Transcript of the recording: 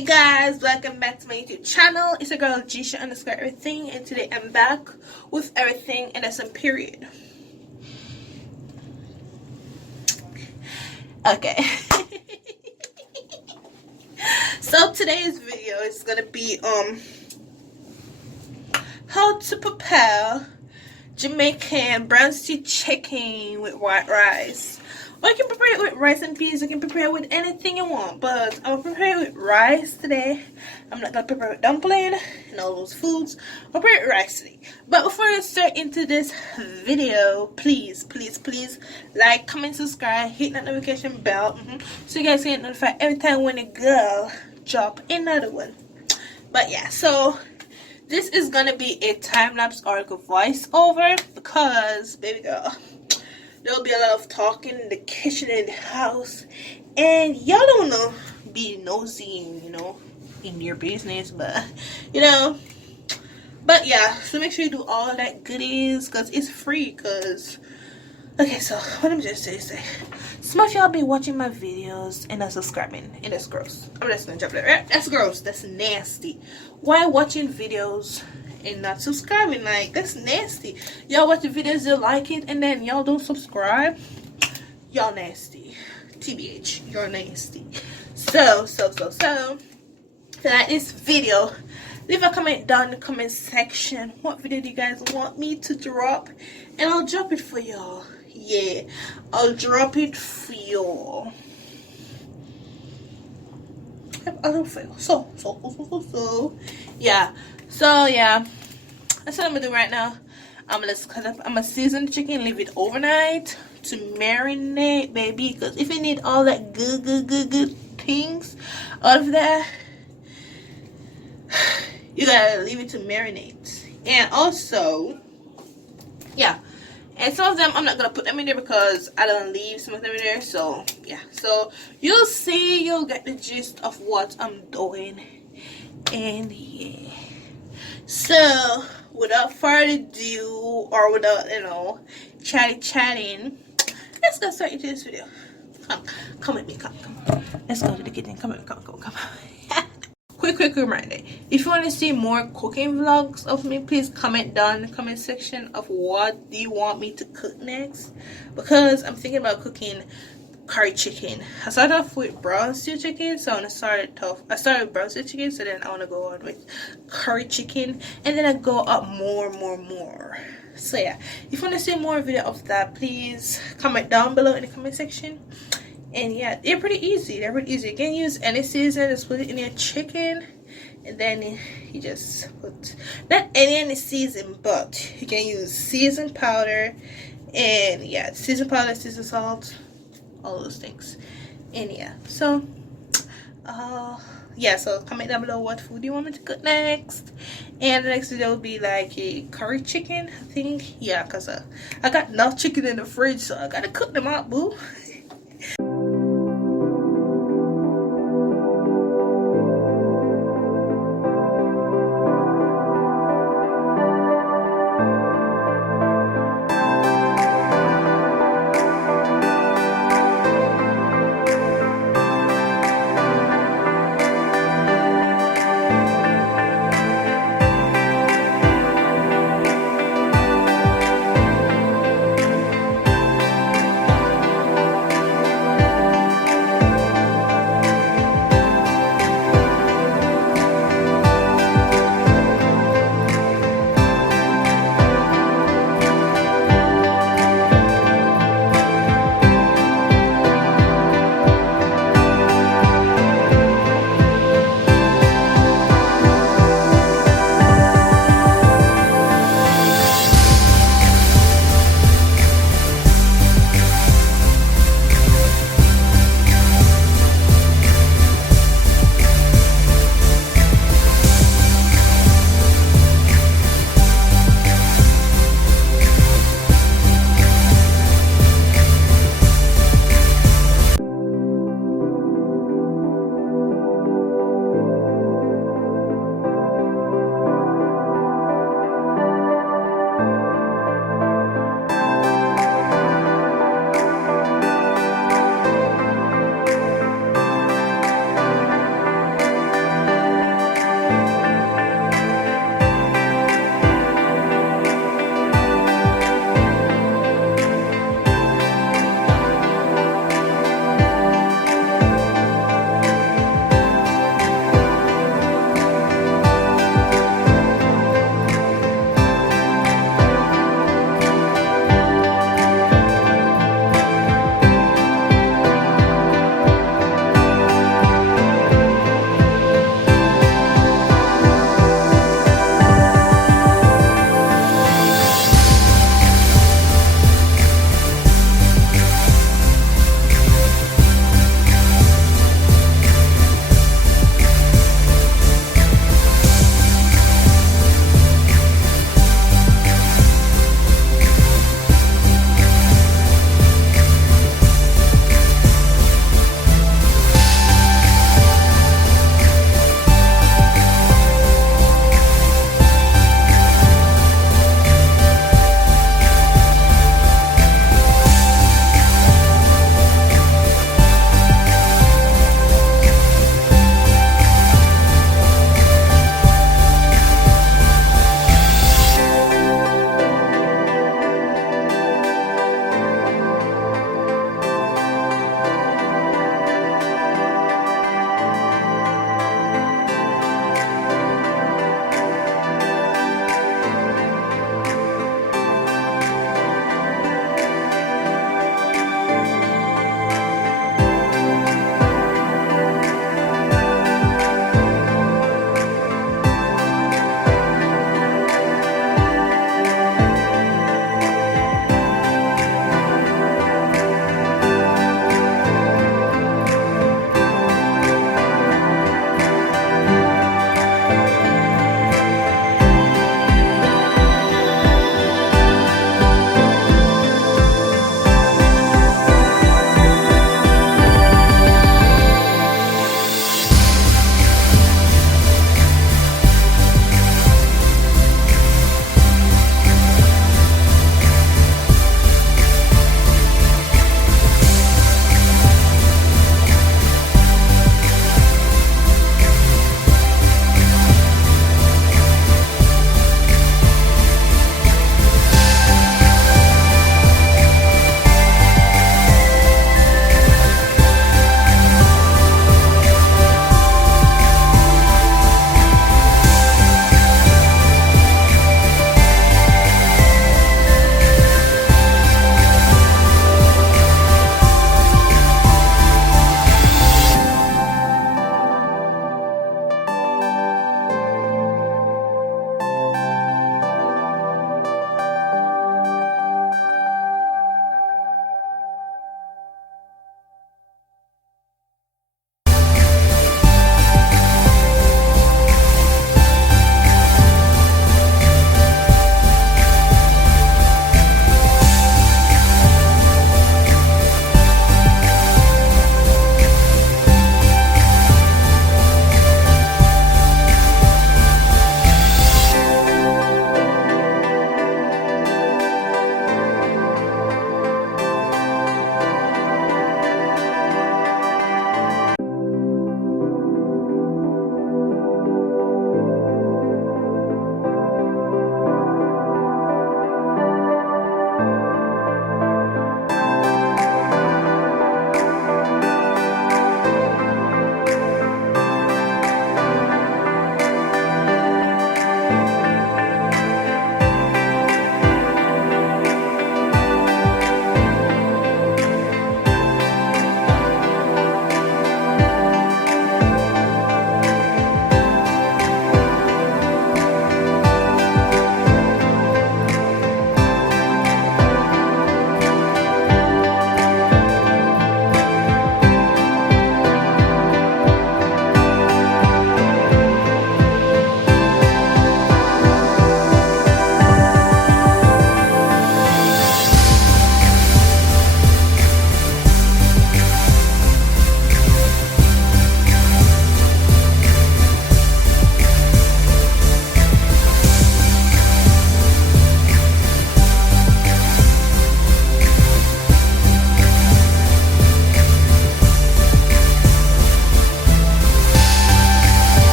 Hey guys, welcome back to my YouTube channel. It's your girl Jisha underscore everything, and today I'm back with everything and that's a period. Okay. So today's video is gonna be how to prepare Jamaican brown stew chicken with white rice. Or you can prepare it with rice and peas. You can prepare it with anything you want, but I'm gonna prepare it with rice today. I'm not gonna prepare it with dumpling and all those foods. I'll prepare it with rice today. But before I start into this video, please like, comment, subscribe, hit that notification bell, so you guys get notified every time when a girl drop another one. But yeah, so this is gonna be a time-lapse article voiceover because, baby girl, there'll be a lot of talking in the kitchen and the house, and y'all don't know, be nosy, in your business, but but yeah, so make sure you do all that goodies because it's free. Because okay, so what I'm just say, some of y'all be watching my videos and not subscribing, and that's gross. I'm just gonna jump there, right? That's gross. That's nasty. Why watching videos and not subscribing? Like, that's nasty. Y'all watch the videos, you like it, and then y'all don't subscribe. Y'all nasty. TBH, you're nasty. So that is video. Leave a comment down in the comment section. What video do you guys want me to drop? And I'll drop it for y'all. Yeah, I'll drop it for y'all. I don't feel so yeah. So yeah, that's what I'm gonna do right now. I'm gonna season the chicken, leave it overnight to marinate, baby. Because if you need all that good things out of that, you gotta leave it to marinate. And also, yeah. And some of them, I'm not going to put them in there because I don't leave some of them in there. So, yeah. So, you'll see. You'll get the gist of what I'm doing. And, yeah. So, without further ado, or without, chatting, let's go straight into this video. Come with me. Come. Let's go to the kitchen. Come. Quick reminder, if you want to see more cooking vlogs of me, please comment down in the comment section of what do you want me to cook next, because I'm thinking about cooking curry chicken. I started off with brown stew chicken, so I started with brown stew chicken, so then I want to go on with curry chicken, and then I go up more. So yeah, if you want to see more video of that, please comment down below in the comment section. And yeah, they're pretty easy. You can use any season, just put it in your chicken, and then you just put not any season, but you can use seasoned powder, and yeah, seasoned powder, seasoned salt, all those things. And yeah, so yeah, so comment down below what food you want me to cook next. And the next video will be like a curry chicken, I think. Yeah, because I got enough chicken in the fridge, so I gotta cook them out, boo.